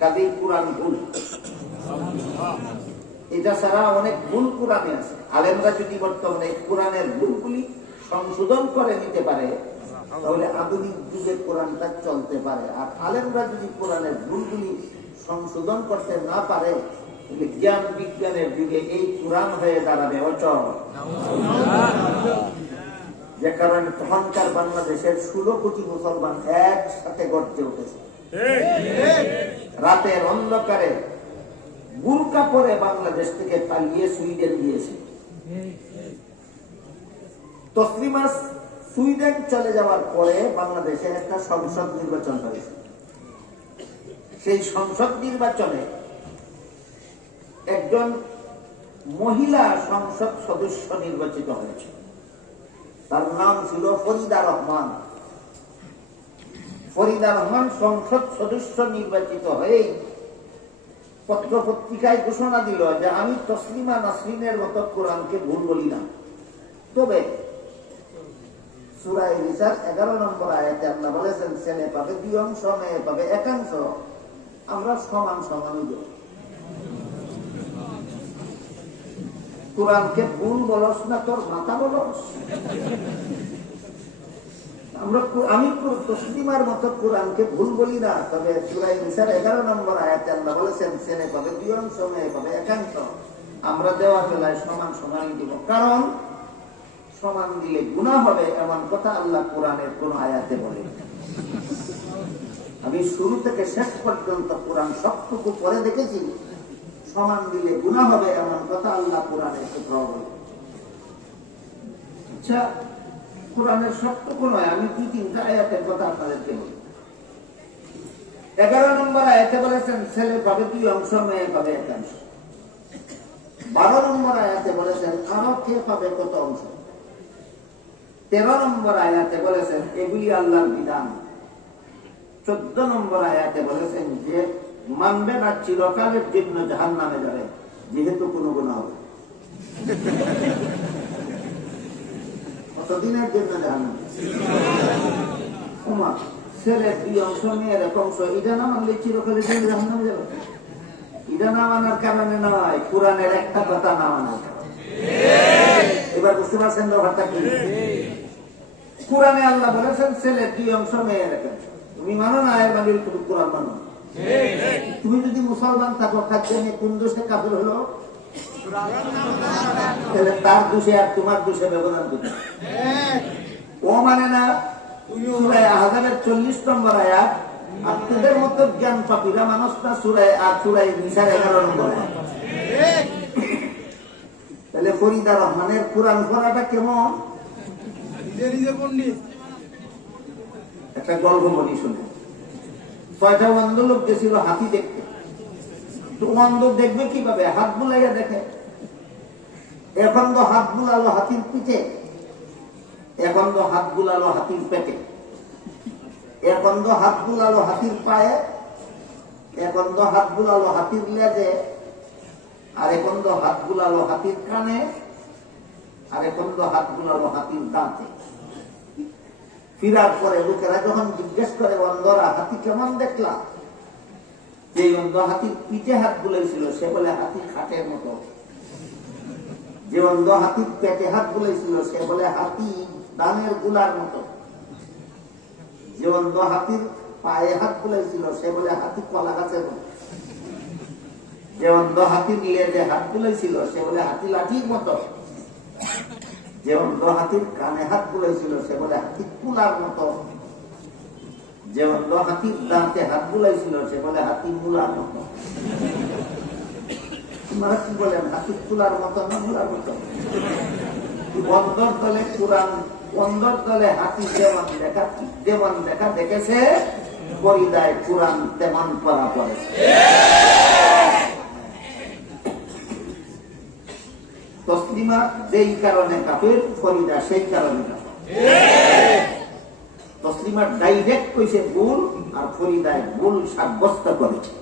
কাজেই কোরআন ভুল। এটা ছাড়া অনেক ভুল কোরআনে আছে। আলেমরা যদি বর্তমানে কোরআনের ভুলগুলি সংশোধন করে নিতে পারে তাহলে আধুনিক যুগে কোরআনটা চলতে পারে। আর আলেমরা যদি কোরআনের ভুলগুলি সংশোধন করতে না পারে জ্ঞান বিজ্ঞানের যুগে এই কোরআন হয়ে দাঁড়াবে অচল। যে কারণে তখনকার বাংলাদেশের 16 কোটি মুসলমান একসাথে গর্জে উঠেছে। রাতের অন্ধকারে বুরকা পরে বাংলাদেশ থেকে পালিয়ে সুইডেন গিয়েছে। তসলিমা সুইডেন চলে যাওয়ার পরে বাংলাদেশে একটা সংসদ নির্বাচন হয়েছে। সেই সংসদ নির্বাচনে একজন মহিলা সংসদ সদস্য নির্বাচিত হয়েছে। তার নাম ছিল ফরিদা রহমান। ফরিদা রহমান সংসদ সদস্য নির্বাচিত হয়ে পত্র পত্রিকায় ঘোষণা দিল যে আমি তসলিমা নাসরিনের মতো কোরআনকে ভুল বলি না। তবে সূরা নিসার 11 নম্বর আয়াতে আল্লাহ বলেছেন ছেলে পাবে 2 অংশ, মেয়ে পাবে 1 অংশ। আমরা সমান সমান দেব। কোরআনকে ভুল বলস না তোর মাথা বলস। আমি তসলিমার মতো কোরআনকে ভুল বলি না। তবে সূরা নিসার 11 নম্বর আয়াতে আল্লাহ বলেছেন ছেলে পাবে 2 অংশ, মেয়ে পাবে 1 অংশ। আমরা দেওয়া বেলায় সমান সমানই দিব। কারণ সমান দিলে গুনাহ হবে এমন কথা আল্লাহ কোরআনের কোন আয়াতে বলে। আমি শুরু থেকে শেষ পর্যন্ত কোরআন সবটুকু পড়ে দেখেছি। সমান দিলে গুনাহ হবে এমন কথা আল্লাহ কোরআনের কোথাও বলে। আচ্ছা, কোরআনের সবটুকু নয়, আমি 2-3টা আয়াতের কথা আপনাদেরকে বলি। 11 নম্বর আয়াতে বলেছেন ছেলে পাবে 2 অংশ, মেয়ে পাবে 1 অংশ। 12 নম্বর আয়াতে বলেছেন আরো কে পাবে কত অংশ। 13 নম্বর আয়াতে বলেছেন এগুলি আল্লাহর বিধান। 14 নম্বর আয়াতে বলেছেন যে মানবে না চিরকালের জন্য জাহান্নামে যাবে যেহেতু কোনো গুনাহ হবে। কতদিনের জন্য জাহান্নামে? ছেলের 2 অংশ, মেয়ের 1 অংশ। এটা না মানলে চিরকালের জন্য জাহান্নামে যাবে। এটা না মানার কারণে নয়, কোরআনের একটা কথা না মানার কারণে। এবার বুঝতে পারছেন ব্যাপারটা কি? কোরআনে আল্লাহ বলেছেন ছেলের 2 অংশ, মেয়ের 1 অংশ। তুমি মানো না, এর মানে তুমি কোরআন মানো। তুমি যদি মুসলমান থাকো খাদ্য নিয়ে কোন দোষে কাফের হলো? তাহলে তার দোষে আর তোমার দোষে ব্যবধান করবে। ও মানে না সূরা আহজাবের 40 নম্বর আয়াত। আপনাদের মতো জ্ঞান পাপীরা মানুষ না সূরা নিসার 11 নম্বর আয়াত। তাহলে ফরিদা রহমানের কোরআন পড়াটা কেমন? একটা গল্প বলি শুনে। 6টা অন্ধ লোক গেছিল হাতি দেখতে। তো অন্ধ দেখবে কিভাবে? হাত বুলাইয়া দেখে। এখন তো হাত বুলালো হাতির পিঠে, এখন তো হাত বুলালো হাতির পেটে, এখন তো হাত বুলালো হাতির পায়ে, এখন তো হাত বুলালো হাতির লেজে, আর এখন তো হাত বুলালো হাতির কানে, আর এখন তো হাত বুলালো হাতির দাঁতে। ফিরার পরে লোকেরা যখন জিজ্ঞেস করে অন্ধরা হাতি কেমন দেখলা, যে অন্ধ হাতির পিঠে হাত বুলাইছিল সে বলে হাতি খাটের মতো, যে অন্ধ হাতির পেটে হাত বুলাইছিল সে বলে হাতি ধানের গুলার মতো। যে অন্ধ হাতির পায়ে হাত বুলাইছিল সে বলে হাতি কলা গাছের মতো। যে অন্ধ হাতির লেজে হাত বুলাইছিল সে বলে হাতি লাঠির মতো। যে অন্ধ হাতির কানে হাত বুলাইছিল সে বলে হাতি কুলার মতো। যে অন্ধ হাতির দাঁতে হাত বুলাইছিল সে বলে হাতি মূলার মতো। তোমরা কি বলেন, হাতি কুলার মতো না মূলার মতো? অন্ধর দলে কোরআন, অন্ধর দলে হাতি যেমন দেখা দেখেছে, পরিদায় কোরআন তেমন করা পড়েছে। তসলিমা যেই কারণে কাফের, ফরিদা সেই কারণে কাফের। তসলিমা ডাইরেক্ট কইছে ভুল, আর ফরিদায় ভুল সাব্যস্ত করেছে।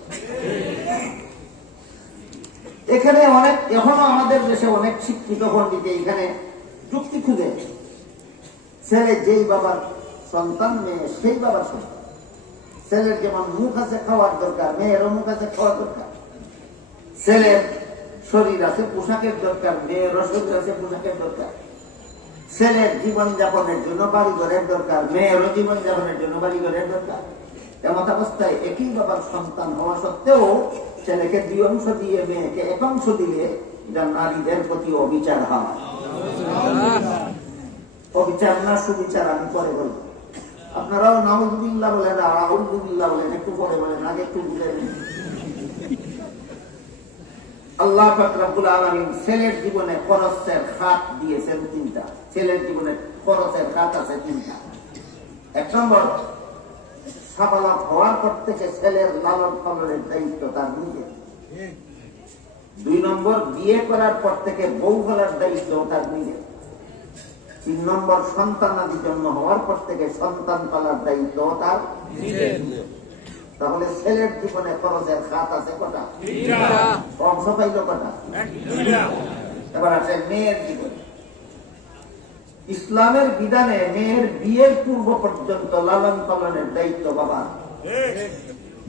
এখানে অনেক, এখনো আমাদের দেশে অনেক শিক্ষিত পণ্ডিত এখানে যুক্তি খুঁজে, ছেলে যেই বাবার সন্তান, মেয়ে সেই বাবার সন্তান। ছেলের যেমন মুখ আছে খাওয়ার দরকার, মেয়েরও মুখ আছে খাওয়ার দরকার। ছেলের শরীর আছে, পোশাকের দরকার, মেয়েরও শরীর আছে, পোশাকের দরকার। ছেলের জীবন যাপনের জন্য বাড়িঘরের দরকার, মেয়েরও জীবন যাপনের জন্য বাড়িঘরের দরকার। এমন অবস্থায় একই বাবার সন্তান হওয়া সত্ত্বেও ছেলেকে 2 অংশ দিয়ে মেয়েকে 1 অংশ দিলে এটা নারীদের প্রতি অবিচার হয়। অবিচার না সুবিচার আমি পরে বলবো। আপনারাও নাউযুবিল্লাহ বলেন আর আউযুবিল্লাহ বলেন, একটু পরে বলেন, আগে একটু বুঝে নিন। আল্লাহ পাক রব্বুল আলামিন ছেলের জীবনে খরচের খাত দিয়েছেন 3টা। ছেলের জীবনে খরচের খাত আছে 3টা। 1 নম্বর, সাবালক হওয়ার পর থেকে ছেলের লালন পালনের দায়িত্ব তার নিজের। 2 নম্বর, বিয়ে করার পর থেকে বউ ফেলার দায়িত্ব তার নিজের। 3 নম্বর, সন্তানাদি জন্ম হওয়ার পর থেকে সন্তান পালার দায়িত্ব তার নিজের। তাহলে ছেলের জীবনে খরচের খাত আছে কটা? অংশ পাইল কটা? এবার আছে মেয়ের জীবনে। ইসলামের বিধানে মেয়ের বিয়ের পূর্ব পর্যন্ত লালন পালনের দায়িত্ব বাবা,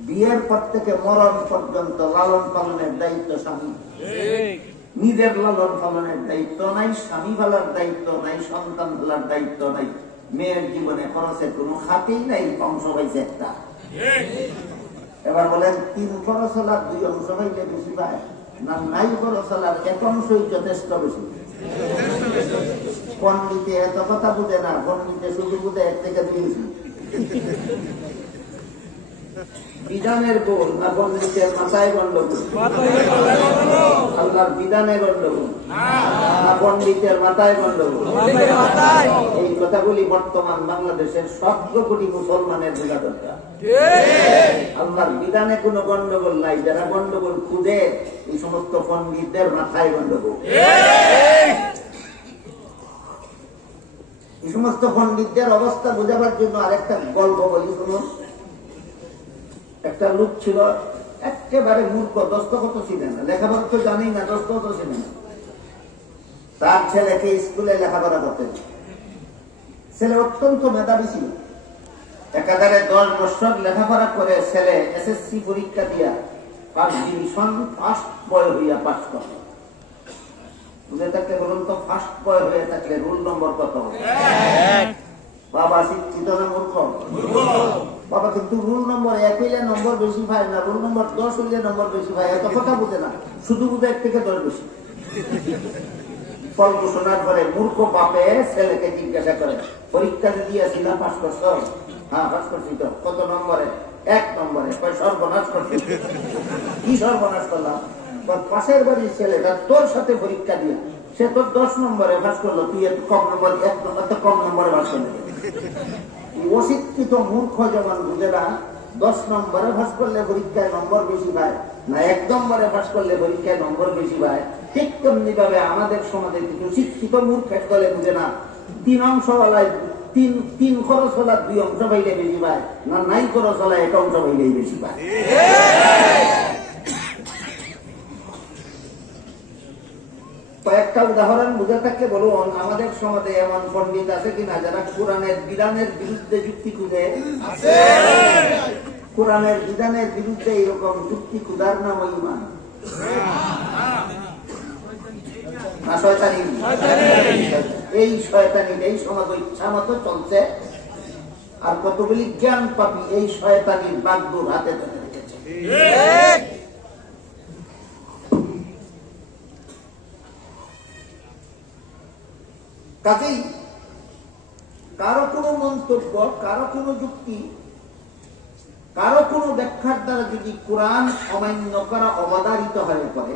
বিয়ের পর থেকে মরণ পর্যন্ত লালন পালনের দায়িত্ব স্বামী। নিজের লালন পালনের দায়িত্ব নাই, স্বামী ফেলার দায়িত্ব নাই, সন্তান ফেলার দায়িত্ব নাই। মেয়ের জীবনে খরচের কোনো খাতেই নাই, অংশ পাইছে একটা। এবার বলেন 3 খরচ হলার 2 অংশ পাইলে বেশি পায় না, নাই খরচ হলার 1 অংশই যথেষ্ট বেশি? পণ্ডিতে এত কথা বুঝে না, পণ্ডিতে শুধু বুঝে 1 থেকে 2 বেশি। বিধানের গোল না পণ্ডিতের মাথায় গন্ডগোল? আল্লাহর বিধানে গন্ডগোল না পণ্ডিতের মাথায় গন্ডগোল? এই কথাগুলি বর্তমান বাংলাদেশের 17 কোটি মুসলমানের বোঝা দরকার। আল্লাহর বিধানে কোনো গন্ডগোল নাই, যারা গন্ডগোল খুঁজে এই সমস্ত পণ্ডিতদের মাথায় গন্ডগোল। এই সমস্ত পণ্ডিতদের অবস্থা বোঝাবার জন্য আরেকটা গল্প বলি, শুনুন। একটা লোক ছিল একেবারে মূর্খ, দস্তখত ছিল না, লেখাপড়া তো জানেই না, দস্তখত ছিল না। তার ছেলেকে স্কুলে লেখাপড়া করতে, ছেলে অত্যন্ত মেধাবী ছিল। একাধারে 10 বছর লেখাপড়া করে ছেলে এসএসসি পরীক্ষা দিয়া ফার্স্ট ডিভিশন, ফার্স্ট বয় হইয়া পাস করে। বুঝে থাকলে বলুন তো, ফার্স্ট বয় হয়ে থাকলে রোল নম্বর কত? বাবা শিক্ষিত না মূর্খ? বাবা কিন্তু রোল নম্বর 1 হইলে নম্বর বেশি পায় না, রোল নম্বর 10 হইলে নম্বর বেশি পায়। এত কথা বুঝে না, শুধু বুঝে 1 থেকে 10 বেশি। ফল ঘোষণার পরে মূর্খ বাপে ছেলেকে জিজ্ঞাসা করে, পরীক্ষা দিয়েছি না, পাস করছ? হ্যাঁ পাস করছি। তো কত নম্বরে? 1 নম্বরে। সর্বনাশ করছি। কি সর্বনাশ করলাম? পাশের বাড়ির ছেলেটা তোর সাথে পরীক্ষা দিয়ে সে তোর 10 নম্বরে পাস করলো, তুই এত কম নম্বর, 1 নম্বর তো কম নম্বরে পাস করলি। অশিক্ষিত মূর্খ যেমন বুঝে না 10 নম্বরে পাস করলে পরীক্ষায় নম্বর বেশি পায় না 1 নম্বরে পাস করলে পরীক্ষায় নম্বর বেশি পায়, ঠিক তেমনি ভাবে আমাদের সমাজে কিছু শিক্ষিত মূর্খের দলে বুঝে না 3 অংশ বেলায় 3 খরচ হলার 2 অংশ পাইলে বেশি পায় না, নাই খরচ হলায় 1 অংশ পাইলেই বেশি পায়। কয়েকটা উদাহরণ বুঝে থাকলে বলুন, আমাদের সমাজে এমন পণ্ডিত আছে কিনা যারা কোরআনের বিধানের বিরুদ্ধে যুক্তি খুঁজে? কোরআনের বিধানের বিরুদ্ধে এরকম যুক্তি খুঁজার নাম ঈমান না শয়তানি? এই শয়তানির এই সমাজ ইচ্ছা মতো চলছে, আর কতগুলি জ্ঞান পাপি এই শয়তানির বাগদুর হাতে ধরে রেখেছে। কাজেই কারো কোনো মন্তব্য, কারো কোনো যুক্তি, কারো কোনো ব্যাখ্যার দ্বারা যদি কোরআন অমান্য করা অবধারিত হয়ে পড়ে,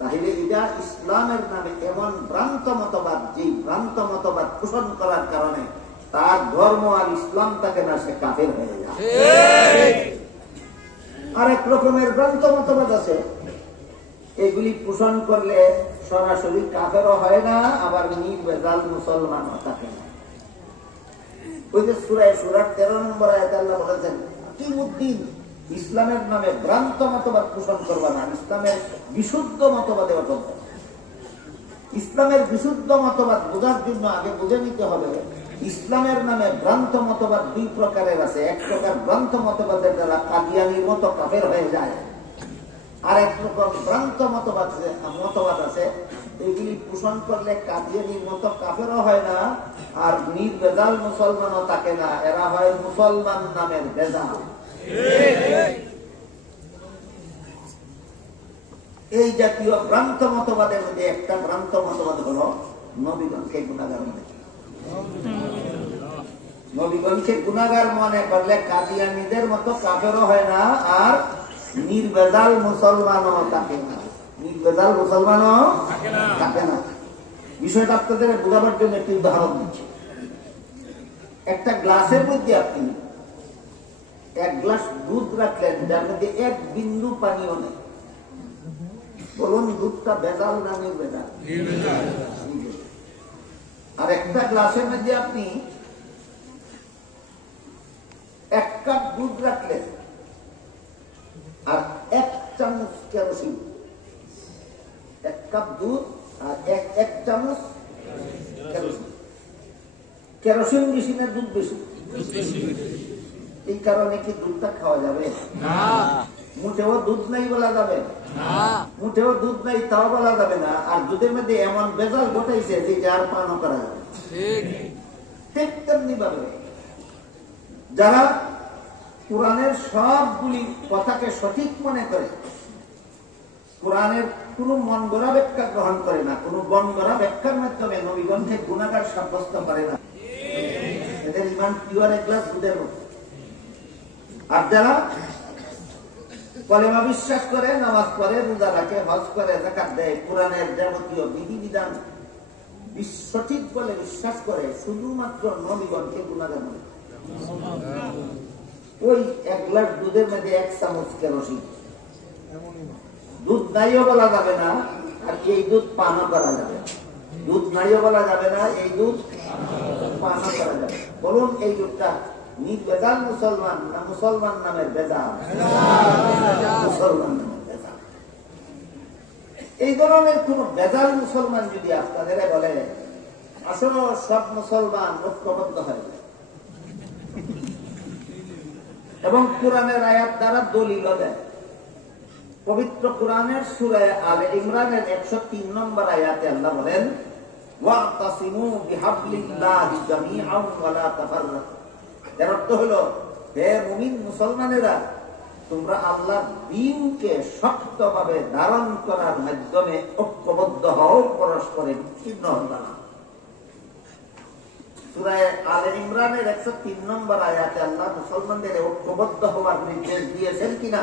তাহলে এটা ইসলামের নামে এমন ভ্রান্ত মতবাদ, যে ভ্রান্ত মতবাদ পোষণ করার কারণে তার ধর্ম আর ইসলাম তাকে না, সে কাফের হয়ে যায়। আরেক রকমের ভ্রান্ত মতবাদ আছে, এগুলি পোষণ করলে সরাসরি কাফেরও হয় না, আবার নির্ভেজাল মুসলমানও থাকে না। ওই যে সূরা 13 নম্বর আয়াতে আল্লাহ বলেছেন, কিমুদ্দিন, ইসলামের নামে ভ্রান্ত মতবাদ পোষণ করবা না, ইসলামের বিশুদ্ধ মতবাদে অটল। ইসলামের বিশুদ্ধ মতবাদ বোঝার জন্য আগে বুঝে নিতে হবে, ইসলামের নামে ভ্রান্ত মতবাদ দুই প্রকারের আছে। এক প্রকার ভ্রান্ত মতবাদের দ্বারা কাদিয়ানির মতো কাফের হয়ে যায়, আর এক প্রকার ভ্রান্ত মতবাদ আছে, এগুলি পোষণ করলে কাদিয়ানির মতো কাফেরও হয় না, আর নির্ভেজাল মুসলমানও থাকে না, এরা হয় মুসলমান নামের ভেজাল। এই জাতীয় ভ্রান্ত মতবাদের মধ্যে একটা ভ্রান্ত মতবাদ হলো নবীগণকে গুনাহগার মনে করা। নবীগণকে গুনাহগার মনে করলে কাদিয়ানীদের মতো কাফেরও হয় না, আর নির্ভেজাল মুসলমানও থাকে না। নির্ভেজাল মুসলমানও থাকে না। বিষয়টা আপনাদের বোঝাবার জন্য একটি উদাহরণ দিচ্ছি। একটা গ্লাসের মধ্যে আপনি এক গ্লাস দুধ রাখলেন, যার মধ্যে এক বিন্দু পানিও নেই, বলুন দুধটা ভেজাল না নির্ভেজাল? আর একটা গ্লাসের মধ্যে আপনি এক কাপ দুধ রাখলেন, আর এক চামচ কেরোসিন, এক কাপ দুধ আর এক চামচ কেরোসিন। কেরোসিন বেশি না দুধ বেশি? এই কারণে কি দুধটা খাওয়া যাবে? মুঠেও দুধ নাই বলা যাবে, মুঠেও দুধ নাই তাও বলা যাবে না। আর দুধের মধ্যে এমন ভেজাল ঘটাইছে যে যার পানও করা যাবে। ঠিক তেমনি ভাবে যারা কোরআনের সবগুলি কথাকে সঠিক মনে করে, কোরআনের কোন মন গড়া ব্যাখ্যা গ্রহণ করে না, কোন বন গড়া ব্যাখ্যার মাধ্যমে নবীগণকে গুনাহগার সাব্যস্ত করে না, এদের ইমান পিওর এক গ্লাস দুধের মতো। আর যারা কলেমা বিশ্বাস করে, নামাজ পড়ে, রোজা রাখে, হজ করে, যাকাত দেয়, কোরআনের যাবতীয় বিধিবিধান সঠিক বলে বিশ্বাস করে, শুধুমাত্র নবীগণকে গুনাহগার মনে করে, ওই এক গ্লাস দুধের মধ্যে এক চামচ কেরোসিন, দুধ নাইও বলা যাবে না, আর এই দুধ পানও করা যাবে না। দুধ নাইও বলা যাবে না, এই দুধ পানও করা যাবে। বলুন এই দুধটা নির্ভেজাল মুসলমান না মুসলমান নামের ভেজাল? মুসলমান নামের ভেজাল। এই ধরনের কোন ভেজাল মুসলমান যদি আপনাদের বলে, আসলে সব মুসলমান ঐক্যবদ্ধ হয়ে যায় এবং কোরআনের আয়াত দ্বারা দলিল দেয়। পবিত্র কোরআনের সূরা আলে ইমরানের 103 নম্বর আয়াতে আল্লাহ বলেন, ওয়াতাসিমু বিহাবলিল্লাহি জামিআন ওয়া লা তাফাররাকু। এর অর্থ হলো, হে মুমিন মুসলমানেরা, তোমরা আল্লাহর দ্বীনকে শক্তভাবে ধারণ করার মাধ্যমে ঐক্যবদ্ধ হও, পরস্পরে বিচ্ছিন্ন হবে না। সূরা আলে ইমরানের 103 নম্বর আয়াতে আল্লাহ মুসলমানদের ঐক্যবদ্ধ হওয়ার নির্দেশ দিয়েছেন কিনা?